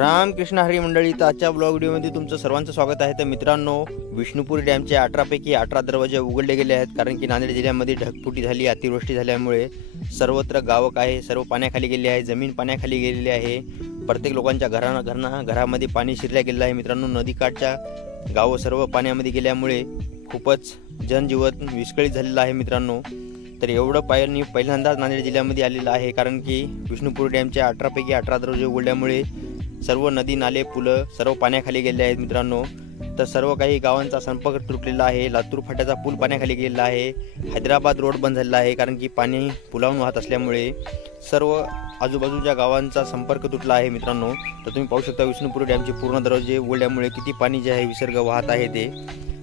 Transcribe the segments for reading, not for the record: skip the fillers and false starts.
रामकृष्ण हरी मंडळी, तर आजच्या ब्लॉग व्हिडिओमध्ये तुमचं सर्वांचं स्वागत आहे। तर मित्रांनो, विष्णुपुरी डॅमचे 18 पैकी 18 दरवाजे उघडले गेले आहेत, कारण की नांदेड जिल्ह्यामध्ये ढगफुटी झाली, अतिवृष्टी झाल्यामुळे सर्वत्र गावक आहे सर्व पाण्याखाली गेले आहे, जमीन पाण्याखाली गेलेली आहे। प्रत्येक लोकांच्या घरामध्ये पाणी शिरल्या गेलं आहे। मित्रांनो, नदीकाठच्या गावं सर्व पाण्यामध्ये गेल्यामुळे खूपच जनजीवन विस्कळीत झालेलं आहे। मित्रांनो, तर एवढं पाणी पहिल्यांदाच नांदेड जिल्ह्यामध्ये आलेलं आहे, कारण की विष्णुपुरी डॅमचे 18 पैकी 18 दरवाजे उघडल्यामुळे सर्व नदी नाले पुलं सर्व पाण्याखाली गेले आहेत। मित्रांनो, तर सर्व काही गावांचा संपर्क तुटलेला आहे। लातूर फाट्याचा पूल पाण्याखाली गेलेला आहे। हैदराबाद रोड बंद झालेला आहे, कारण की पाणी पुलावून वाहत असल्यामुळे सर्व आजूबाजूच्या गावांचा संपर्क तुटला आहे। मित्रांनो, तर तुम्ही पाहू शकता विष्णुपुरी डॅमचे पूर्ण दरवाजे उघडल्यामुळे किती पाणी जे आहे विसर्ग वाहत आहे ते।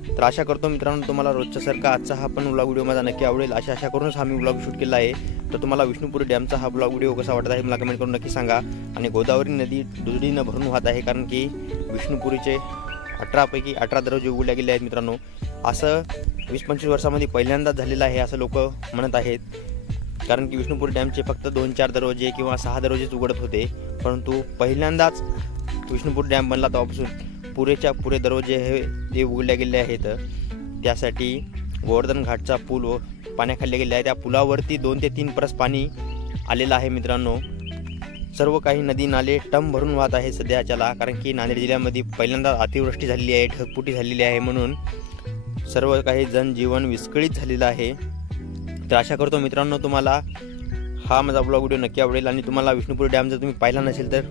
तर आशा करतो मित्रांनो, तुम्हाला रोजच्या सारखा आजचा हा पण व्लॉग व्हिडिओ माझा नक्की आवडेल। आशा करूनच हा मी व्लॉग शूट केला आहे। तर तुम्हाला विष्णुपुरी डॅमचा हा व्लॉग व्हिडिओ कसा वाटत आहे मला कमेंट करून नक्की सांगा। आणि गोदावरी नदी दुजडीनं भरून वाहत आहे, कारण की विष्णुपुरीचे 18 पैकी 18 दरवाजे उघडले गेले आहेत। मित्रांनो, असं 20-25 वर्षामध्ये पहिल्यांदाच झालेलं आहे असं लोक म्हणत आहेत, कारण की विष्णुपुरी डॅमचे फक्त 2-4 दरवाजे किंवा 6 दरवाजेच उघडत होते, परंतु पहिल्यांदाच विष्णुपुरी डॅम बनला तेव्हापासून पुरेच्या पुरे दरवाजे हे उघडले गेले आहेत। त्यासाठी गोवर्धन घाटचा पूल पाण्याखाली गेले आहे, त्या पुलावरती 2 ते 3 परस पाणी आलेलं आहे। मित्रांनो, सर्व काही नदी नाले टम भरून वाहत आहे सध्याच्याला, कारण की नांदेड जिल्ह्यामध्ये पहिल्यांदा अतिवृष्टी झालेली आहे, ढगफुटी झालेली आहे, म्हणून सर्व काही जनजीवन विस्कळीत झालेलं आहे। तर आशा करतो मित्रांनो, तुम्हाला हा माझा ब्लॉग व्हिडिओ नक्की आवडेल। आणि तुम्हाला विष्णुपुरी डॅम जर तुम्ही पाहिला नसेल तर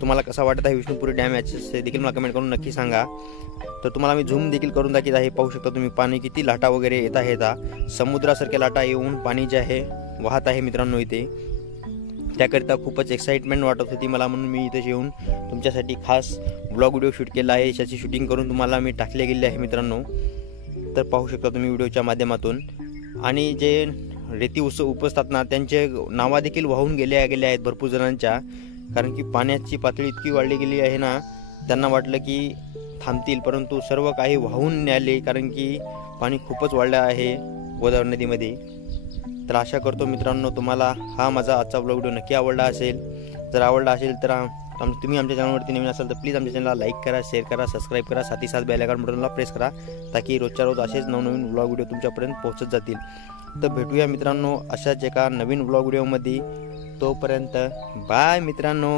तुम्हाला कसा वाटत आहे विष्णुपुरी डॅम याचे देखील मला कमेंट करून नक्की सांगा। तर तुम्हाला मी झूम देखील करून दाखवत आहे, पाहू शकता तुम्ही पाणी किती लाटा वगैरे येत आहेत। समुद्रासारख्या लाटा येऊन पाणी जे आहे वाहत आहे। मित्रांनो, इथे त्याकरिता खूपच एक्साइटमेंट वाटत होती मला, म्हणून मी इथे येऊन तुमच्यासाठी खास ब्लॉग व्हिडिओ शूट केला आहे। याची शूटिंग करून तुम्हाला मी टाकले गेले आहे। मित्रांनो, तर पाहू शकता तुम्ही व्हिडिओच्या माध्यमातून। आणि जे रेती उपसतात ना, त्यांचे नावा देखील वाहून गेले आहेत भरपूर जणांच्या, कारण की पाण्याची पातळी इतकी वाढली गेली आहे ना, त्यांना वाटलं की थांबतील, परंतु सर्व काही वाहून न्याले, कारण की पाणी खूपच वाढलं आहे गोदावरी नदीमध्ये। तर आशा करतो मित्रांनो, तुम्हाला हा माझा आजचा व्लॉग व्हिडिओ नक्की आवडला असेल। जर आवडला असेल तर तुम्ही आमच्या चॅनलवरती नवीन असाल तर प्लीज आमच्या चॅनलला लाईक करा, शेअर करा, सबस्क्राईब करा, साथ बेल आयकॉन बटनला प्रेस करा, ताकी रोजच्या रोज असेच नवनवीन व्लॉग व्हिडिओ तुमच्यापर्यंत पोहोचत जातील। तर भेटूया मित्रांनो अशाच एका नवीन व्लॉग व्हिडिओमध्ये। तोपर्यंत बाय मित्रांनो।